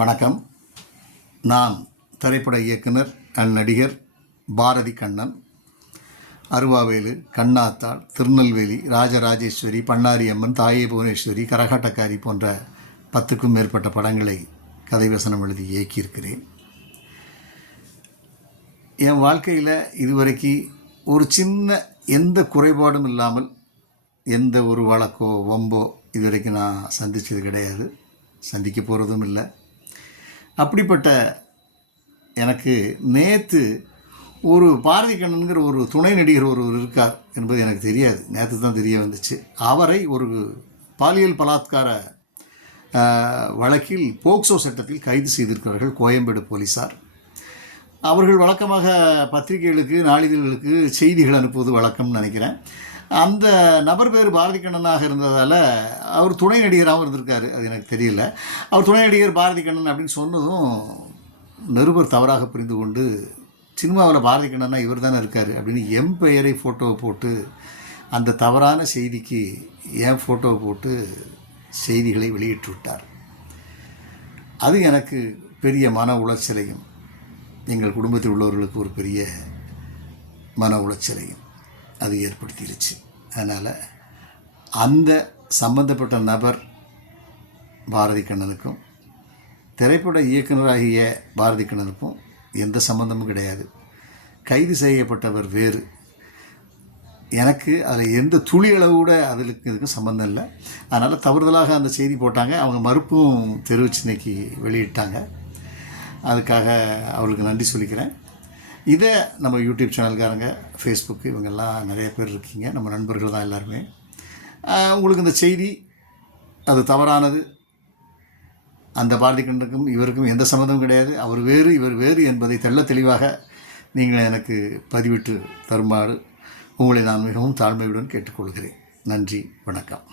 வணக்கம். நான் திரைப்பட இயக்குனர் அண்ட் நடிகர் பாரதி கண்ணன். அருவாவேலு, கண்ணாத்தாள், திருநெல்வேலி, ராஜராஜேஸ்வரி, பண்ணாரியம்மன், தாயே புவனேஸ்வரி, கரகாட்டக்காரி போன்ற 10க்கும் மேற்பட்ட படங்களை கதைவசனம் எழுதி இயக்கியிருக்கிறேன். என் வாழ்க்கையில் இதுவரைக்கும் ஒரு சின்ன எந்த குறைபாடும் இல்லாமல் எந்த ஒரு வழக்கோ வம்போ இதுவரைக்கும் நான் சந்தித்தது கிடையாது, சந்திக்க போகிறதும் இல்லை. அப்படிப்பட்ட எனக்கு நேற்று ஒரு பாரதி கண்ணன்கிற ஒரு துணை நடிகர் ஒருவர் இருக்கார் என்பது எனக்கு தெரியாது, நேற்று தான் தெரிய வந்துச்சு. அவரை ஒரு பாலியல் பலாத்கார வழக்கில் போக்சோ சட்டத்தில் கைது செய்திருக்கிறார்கள் கோயம்பேடு போலீஸார். அவர்கள் வழக்கமாக பத்திரிகைகளுக்கு, நாளிதழ்களுக்கு செய்திகள் அனுப்புவது வழக்கம்னு நினைக்கிறேன். அந்த நபர் பேர் பாரதி கண்ணனாக இருந்ததால் அவர் துணை நடிகராகவும் இருந்திருக்காரு, அது எனக்கு தெரியல. அவர் துணை நடிகர் பாரதி கண்ணன் அப்படின்னு சொன்னதும் நிருபர் தவறாக புரிந்து கொண்டு சினிமாவில் பாரதி கண்ணனா இவர் தானே இருக்கார் அப்படின்னு என் பெயரை ஃபோட்டோவை போட்டு அந்த தவறான செய்திக்கு என் ஃபோட்டோவை போட்டு செய்திகளை வெளியிட்டு விட்டார். அது எனக்கு பெரிய மன உளைச்சலையும் எங்கள் குடும்பத்தில் உள்ளவர்களுக்கு ஒரு பெரிய மன உளைச்சலையும் அது ஏற்படுத்திடுச்சு. அதனால் அந்த சம்பந்தப்பட்ட நபர் பாரதி கண்ணனுக்கும் திரைப்பட இயக்குனராகிய பாரதி கண்ணனுக்கும் எந்த சம்பந்தமும் கிடையாது. கைது செய்யப்பட்டவர் வேறு. எனக்கு அதில் எந்த துளி அளவு கூட இதுக்கும் சம்மந்தம் இல்லை. அதனால் தவறுதலாக அந்த செய்தி போட்டாங்க. அவங்க மறுப்பும் தெரிவித்து இன்னைக்கு வெளியிட்டாங்க. அதுக்காக அவர்களுக்கு நன்றி சொல்லிக்கிறேன். இதை நம்ம யூடியூப் சேனல்காரங்க, ஃபேஸ்புக்கு, இவங்கெல்லாம் நிறைய பேர் இருக்கீங்க, நம்ம நண்பர்கள் தான் எல்லாருமே. உங்களுக்கு இந்த செய்தி அது தவறானது, அந்த பாரதி கண்ணனுக்கும் இவருக்கும் எந்த சம்மந்தமும் கிடையாது, அவர் வேறு இவர் வேறு என்பதை தெள்ள தெளிவாக நீங்கள் எனக்கு பதிவிட்டு தருமாறு உங்களை நான் மிகவும் தாழ்மையுடன் கேட்டுக்கொள்கிறேன். நன்றி, வணக்கம்.